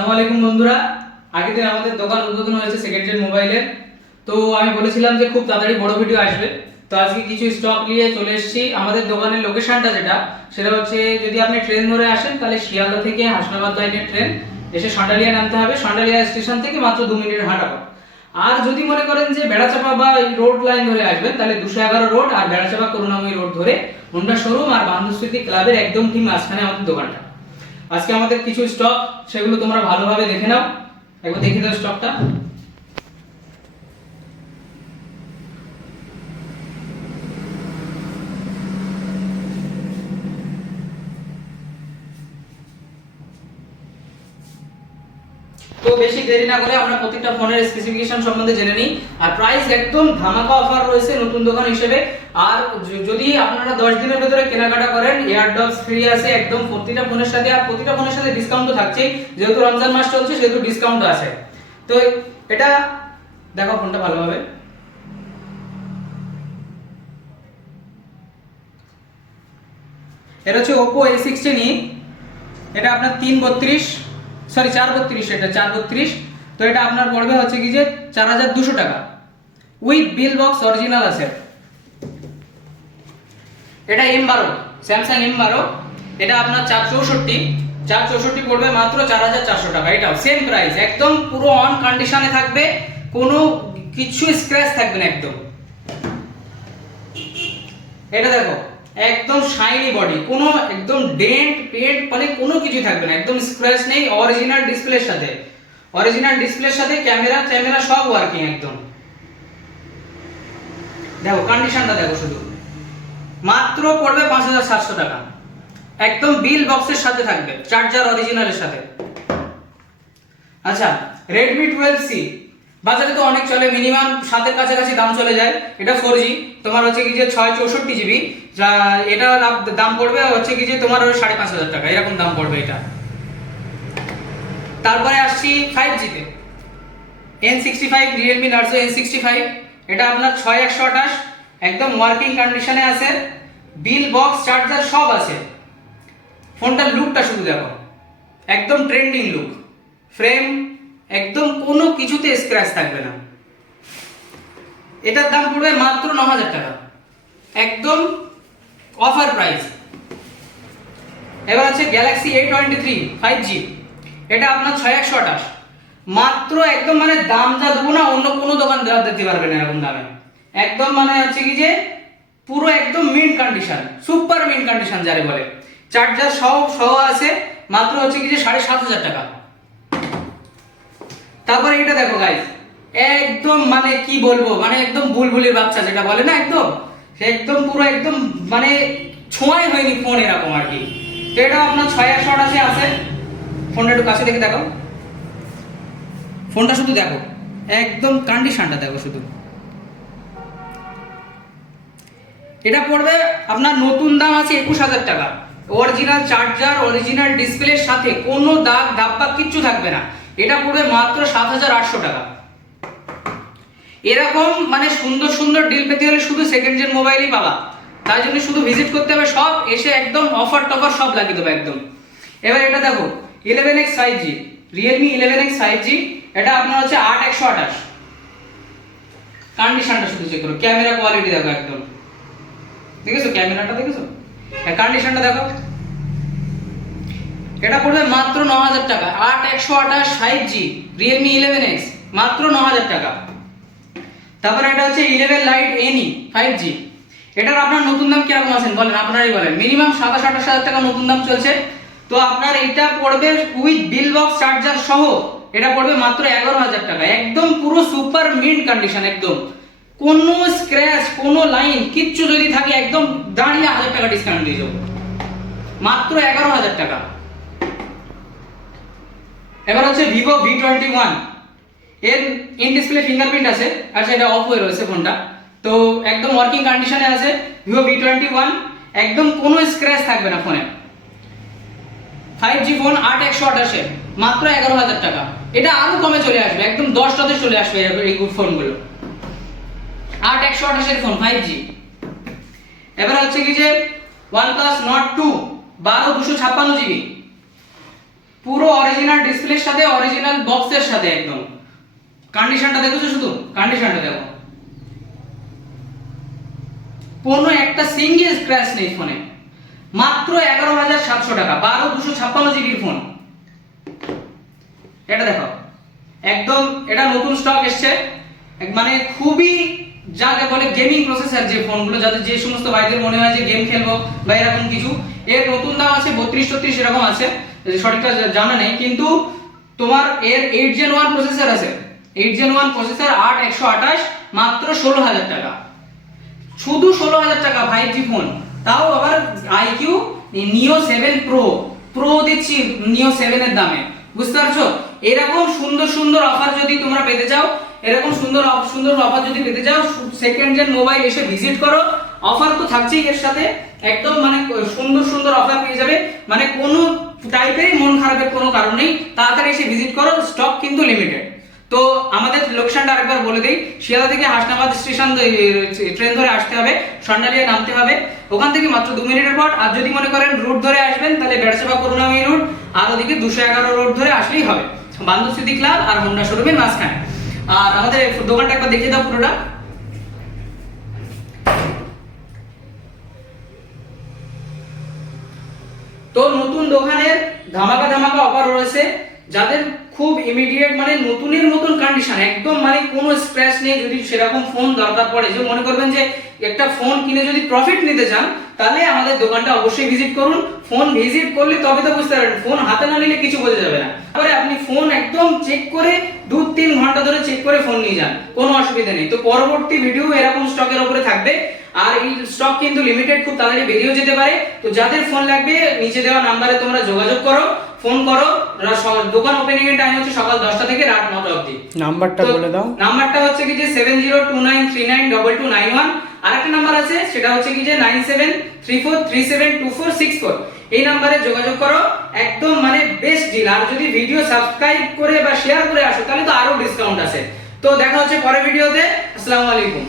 আসসালামু আলাইকুম বন্ধুরা। আগের দিন আমাদের দোকান উদ্বোধন হয়েছে সেকেন্ড হ্যান্ড মোবাইলের। তো আমি বলেছিলাম যে খুব তাড়াতাড়ি বড় ভিডিও আসবে। তো আজকে কিছু স্টক নিয়ে চলে এসেছি। আমাদের দোকানের লোকেশনটা সেটা হচ্ছে, যদি আপনি ট্রেন ধরে আসেন তাহলে শিয়ালদা থেকে হাসনাবাদ লাইনের ট্রেন এসে সান্ডালিয়া নামতে হবে। সান্ডালিয়া স্টেশন থেকে মাত্র 2 মিনিটের হাঁটা পথ। আর যদি মনে করেন যে বেড়াচাপা বা এই রোড লাইন ধরে আসবেন তাহলে 211 রোড আর বেড়াচাপা করুণাময়ী রোড ধরে হোন্ডা শোরুম আর বান্ধবস্মৃতি ক্লাবের একদম ঠিক মাঝখানে আমাদের দোকানটা। আজকে আমাদের কিছু স্টক, সেগুলো তোমরা ভালোভাবে দেখে নাও। একবার দেখে দাও স্টকটা। তো বেশি দেরি না করে আমরা প্রত্যেকটা ফোনের স্পেসিফিকেশন সম্বন্ধে জেনে নিই। আর প্রাইস একদম ধামাকা অফার রয়েছে নতুন দোকান হিসেবে। আর যদি আপনারা 10 দিনের ভিতরে কেনাকাটা করেন, এয়ারড্রপস ফ্রি আছে একদম প্রতিটা ফোনের সাথে। আর প্রতিটা ফোনের সাথে ডিসকাউন্ট তো থাকছেই, যেহেতু রমজান মাস চলছে সেহেতু ডিসকাউন্ট আছে। তো এটা দেখো ফোনটা ভালোভাবে। এটা হচ্ছে Oppo A16e। এটা আপনার 432, এটা 432। তো এটা আপনার পড়বে হচ্ছে কি যে 4200 টাকা উইথ বিল বক্স অরিজিনাল আছে। এটা M12, স্যামসাং M12। এটা আপনার 464 পড়বে মাত্র 4400 টাকা। এটাও সেম প্রাইস, একদম পুরো অন কন্ডিশনে থাকবে, কোনো কিছু স্ক্র্যাচ থাকবে না একদম। এটা দেখো একদম শাইনি বডি, কোনো একদম ডেন্ট পেন্ট মানে কোনো কিছু থাকবে না, একদম স্ক্র্যাচ নেই। অরিজিনাল ডিসপ্লের সাথে ক্যামেরা সব ওয়ার্কিং একদম। দেখো কন্ডিশনটা দেখো শুধু, মাত্র পড়বে 5700 টাকা, একদম বিল বক্সের সাথে থাকবে, চার্জার অরিজিনালের সাথে। আচ্ছা, Redmi 12C বাজারে তো অনেক চলে, মিনিমাম 7 এর কাছাকাছি দাম চলে যায়। এটা 4G, তোমার হচ্ছে কি যে 664 জিবি। এটা দাম পড়বে হচ্ছে কি যে তোমার 5500 টাকা, এরকম দাম পড়বে এটা। তারপরে আসছি 5G তে, N65, Realme Narzo N65। এটা আপনার 6128, একদম ওয়ার্কিং কন্ডিশনে আছে, বিল বক্স চার্জার সব আছে। ফোনটার লুকটা শুধু দেখো, একদম ট্রেন্ডিং লুক, ফ্রেম একদম কোনো কিছুতে স্ক্র্যাচ থাকবে না। এটার দাম পড়বে মাত্র 9000 টাকা, একদম অফার প্রাইস। এবার আছে Galaxy A23 5G। এটা আপনার 6128, মাত্র একদম মানে দাম যা দেবো না অন্য কোনো দোকান দিতে পারবে না এরকম দামে। একদম মানে হচ্ছে কি যে পুরো একদম mint condition, super mint condition যারে বলে। চার্জার সহ আছে, মাত্র হচ্ছে কি যে 7500 টাকা। তারপরে এটা দেখো গাইস, একদম মানে কি বলবো, মানে একদম বুলবুলির বাচ্চা যেটা বলে না, একদম সে একদম পুরো একদম মানে ছোঁয়াই হয়নি ফোন এরকম আর কি। তো এটা আপনার 6128 আছে। ফোনটা একটু কাছে দেখে দেখো, ফোনটা শুধু দেখো, একদম কন্ডিশনটা দেখো শুধু। এটা পড়বে আপনার নতুন দাম আছে 21000 টাকা, অরিজিনাল চার্জার, অরিজিনাল ডিসপ্লের সাথে, কোনো দাগ ধাপ্পা কিচ্ছু থাকবে না। এটা পড়বে মাত্র 7800 টাকা। এরকম মানে সুন্দর ডিল পেতে হলে শুধু সেকেন্ড জেন মোবাইলই পাবা, তাই জন্য শুধু ভিজিট করতে হবে সব, এসে একদম অফার টফার সব লাগিয়ে দেবে একদম। এবার এটা দেখো 11X 5G, Realme 11X 5G। এটা আপনার হচ্ছে 8128। কন্ডিশনটা শুধু চেক করো, ক্যামেরা কোয়ালিটি দেখো একদম, দেখেছো ক্যামেরাটা, দেখেছো কন্ডিশনটা দেখো। এটা পড়বে মাত্র 9000 টাকা, 8128 5G Realme 11X, মাত্র 9000 টাকা। তারপরে এটা হচ্ছে 11 Lite NE 5G। এটার আপনার নতুন দাম কিরকম আছেন বলেন, আপনারাই বলেন। মিনিমাম 27-28 টাকা নতুন দাম চলছে। তো আপনার এটা পড়বে উইথ বিল বক্স চার্জার সহ, এটা পড়বে মাত্র 11000 টাকা, একদম পুরো সুপার মিন্ট কন্ডিশন, একদম কোনো স্ক্র্যাচ কোনো লাইন কিচ্ছু যদি থাকে একদম দাঁড়িয়ে 1000 টাকা ডিসকাউন্ট দিয়ে দেবো, মাত্র 11000 টাকা। এবার হচ্ছে Vivo V21, এর ইন ডিসপ্লে ফিঙ্গারপ্রিন্ট আছে। আচ্ছা, এটা অফ হয়ে রয়েছে ফোনটা, তো একদম ওয়ার্কিং কন্ডিশনে আছে। Vivo V21, একদম কোনো স্ক্র্যাচ থাকবে না ফোনে। 5G ফোন 8128, মাত্র 11000 টাকা। এটা আরো কমে চলে আসবে, একদম 10টাতে চলে আসবে এই ফোনগুলো। 8128 এর ফোন 5G। এবার হচ্ছে কি যে OnePlus Nord 2 12256 জিবি। পুরো অরিজিনাল ডিসপ্লের সাথে, অরিজিনাল বক্সের সাথে একদম। কন্ডিশনটা দেখো, শুধু কন্ডিশনটা দেখো, কোনো একটা সিঙ্গেল স্ক্র্যাচ নেই ফোনে। মাত্র 11,700 টাকা, 12,256 জিবির ফোন। এটা দেখো একদম, এটা নতুন স্টক এসছে, মানে খুবই যাকে বলে গেমিং প্রসেসর যে ফোনগুলো, যাদের যে সমস্ত ভাইদের মনে হয় যে গেম খেলবো বা এরকম কিছু, এর নতুন দাম আছে 32-33 এরকম আছে, সঠিকটা জানা নেই। কিন্তু তোমার এর 8 Gen 1 প্রসেসর আছে, 8 Gen 1 প্রসেসর 8/128, মাত্র 16,000 টাকা, শুধু 16,000 টাকা 5G ফোন। তাও আবার IQ Neo 7 Pro দিচ্ছি Neo 7 এর দামে, বুঝতে পারছো? এরকম সুন্দর সুন্দর অফার যদি তোমরা পেতে চাও, এরকম সুন্দর সুন্দর অফার যদি পেতে চাও, সেকেন্ড জেন মোবাইল এসে ভিজিট করো। অফার তো থাকছেই এর সাথে, একদম মানে সুন্দর সুন্দর অফার পেয়ে যাবে, মানে কোনো টাইপেরই মন খারাপের কোনো কারণ নেই। তাড়াতাড়ি এসে ভিজিট করো, স্টক কিন্তু লিমিটেড। তো আমাদের লোকেশনটা আরেকবার বলে দেই, শিয়ালদা থেকে হাসনাবাদ স্টেশন ট্রেন ধরে আসতে হবে, সন্ডালিয়া নামতে হবে, ওখান থেকে মাত্র 2 মিনিটের পর। আর যদি মনে করেন রুট ধরে আসবেন, তাহলে বেড়াচাপা করুণাময়ী রুট, আর ওদিকে 211 রোড ধরে আসলেই হবে, বান্ধব স্মৃতি ক্লাব আর হোন্ডা শোরুমের মাঝখানে। আর আমাদের দোকানটা একবার দেখিয়ে দাও পুরোটা। তো নতুন দোকানের ধামাকা ধামাকা অফার রয়েছে, যাদের খুব ইমিডিয়েট মানে নতুনের মতন কন্ডিশন, একদম মানে কোনো স্ক্র্যাচ নেই, যদি সেরকম ফোন দরকার পড়ে, যে মনে করবেন যে একটা ফোন কিনে যদি প্রফিট নিতে চান, তাহলে আমাদের দোকানটা অবশ্যই ভিজিট করুন। ফোন ভিজিট করলে তবে তো বুঝতে পারবেন, ফোন হাতে না নিলে কিছু বোঝা যাবে না। তারপরে আপনি ফোন একদম চেক করে 2-3 ঘন্টা ধরে চেক করে ফোন নিয়ে যান, কোনো অসুবিধা নেই। তো পরবর্তী ভিডিও এরকম স্টকের উপরে থাকবে, আর এই স্টক কিন্তু লিমিটেড, খুব তাড়াতাড়ি বেরিয়েও যেতে পারে। তো যাদের ফোন লাগবে নিচে দেওয়া নাম্বারে তোমরা যোগাযোগ করো, ফোন করো। দোকান ওপেনিং এর টাইম হচ্ছে সকাল 10টা থেকে রাত 9টা অবধি। নাম্বারটা বলে দাও। নাম্বারটা হচ্ছে কি যে 7029392291। আরেকটা নাম্বার আছে, সেটা হচ্ছে কি যে 9734372464। এই নাম্বারে যোগাযোগ করো, একদম মানে বেস্ট ডিল। আর যদি ভিডিও সাবস্ক্রাইব করে বা শেয়ার করে আসো, তাহলে তো আরো ডিসকাউন্ট আছে। তো দেখা হচ্ছে পরের ভিডিওতে। আসসালামু আলাইকুম।